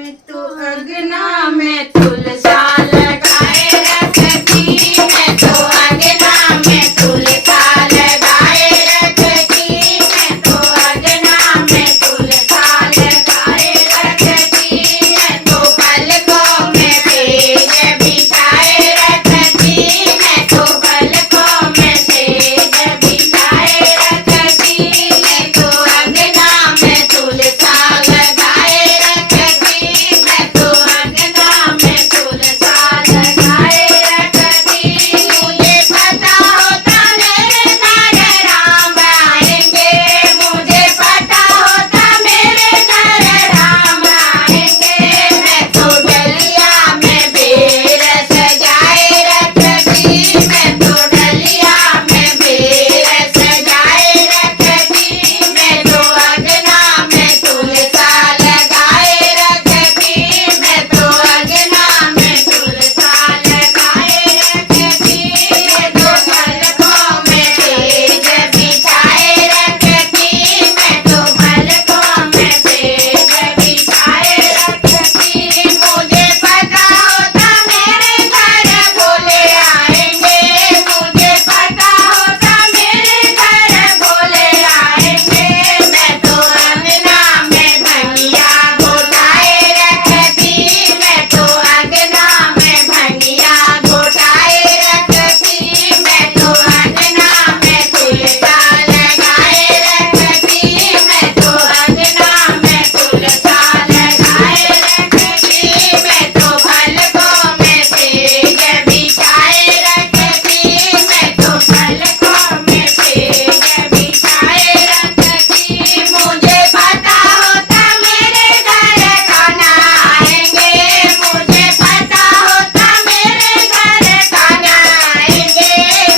में तो अंगना में तुलसा लगाए रखती, मैं तो अंगना में तुलसा लगाए रखती, मैं तो अंगना में तुलसा लगाए रखती, मैं तो पलकों में सेज बिछाए रखती, मैं तो पलकों में सेज बिछाए रखती, मैं तो अंगना में तुलसा लगाए रखती, मैं तो अंगना में तुलसा लगाए रखती। मुझे पता होता मेरे घर राम आएंगे, मुझे पता होता मेरे घर राम आएंगे, मैं तो डलिया में बेर सजाए रखती, मैं तो डलिया में बेर सजाए रखती, मैं तो अंगना में तुलसा लगाए रखती, मैं तो अंगना में तुलसा लगाए रखती, मैं तो पलकों में सेज बिछाए रखती, मैं तो पलकों में सेज बिछाए रखती। मुझे पता होता मेरे घर भोले आएंगे, मुझे पता होता मेरे घर भोले आएंगे, मैं तो अंगना में भंगिया घोटाए रखती, मैं तो अंगना में भंगिया घोटाए रखती, मैं तो अंगना में तुलसा लगाए रखती, मैं तो अंगना में तुलसा लगाए रखती, मैं तो पलकों में सेज बिछाए रखती, मैं तो पलकों में सेज बिछाए रखती। मुझे पता होता मेरे घर खाना आएंगे, मुझे पता होता मेरे घर खाना आएंगे,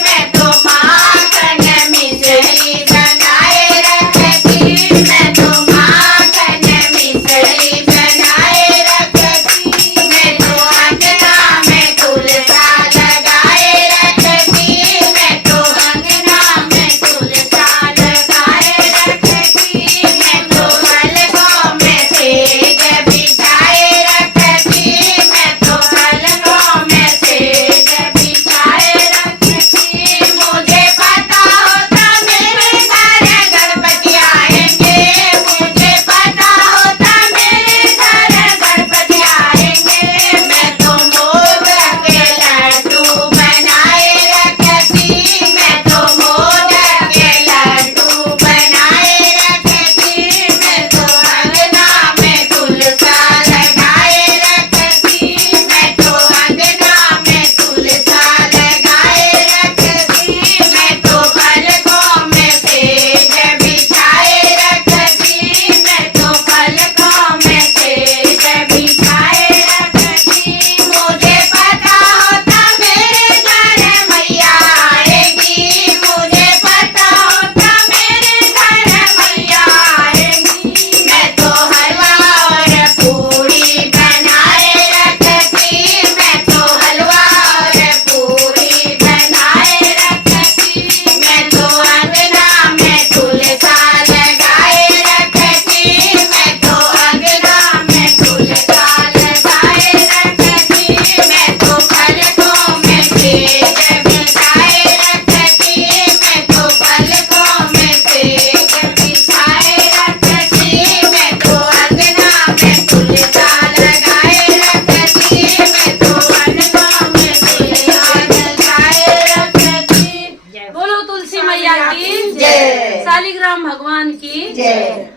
मैं तो माखन मिश्री बनाए रखती, मैं तो माखन मिश्री बनाए रखती, मैं तो अंगना में तुलसा लगाए रखती, मैं तो अंगना में तुलसा लगाए रखती, मैं तो पलकों में सेज बिछाए रखती, मैं तो पलकों में सेज बिछाए रखती। मुझे पता होता मेरे घर गणपति आएंगे, मुझे पता होता मेरे घर गणपति आएंगे, मैं तो मोदक के लड्डू बनाए रखती, मैं तो मोदक के लड्डू बनाए रखती, मैं तो अंगना में तुलसा लगाए रखती, मैं तो अंगना में तुलसा लगाए रखती, मैं तो पलकों में सेज बिछाए रखती, मैं तो पलकों में सेज बिछाए रखती। मुझे पता होता मेरे घर मैया आएगी, मुझे पता होता मेरे घर मैया आएगी, मैं तो हलवा और पूरी बनाए रखती, मैं तो हलवा और पूरी बनाए रखती, मैं तो अंगना में तुलसा लगाए रखती, मैं तो अंगना में तुलसा लगाए रखती, मैं तो पलकों में सेज बिछाए रखती, मैं तो पलकों में सेज बिछाए रखती, मैं तो अंगना में तुलसा लगाए रखती, मैं तो पलकों में तुलसा लगाए रखती। बोलो तुलसी मैया की जय। शालिग्राम भगवान की जय।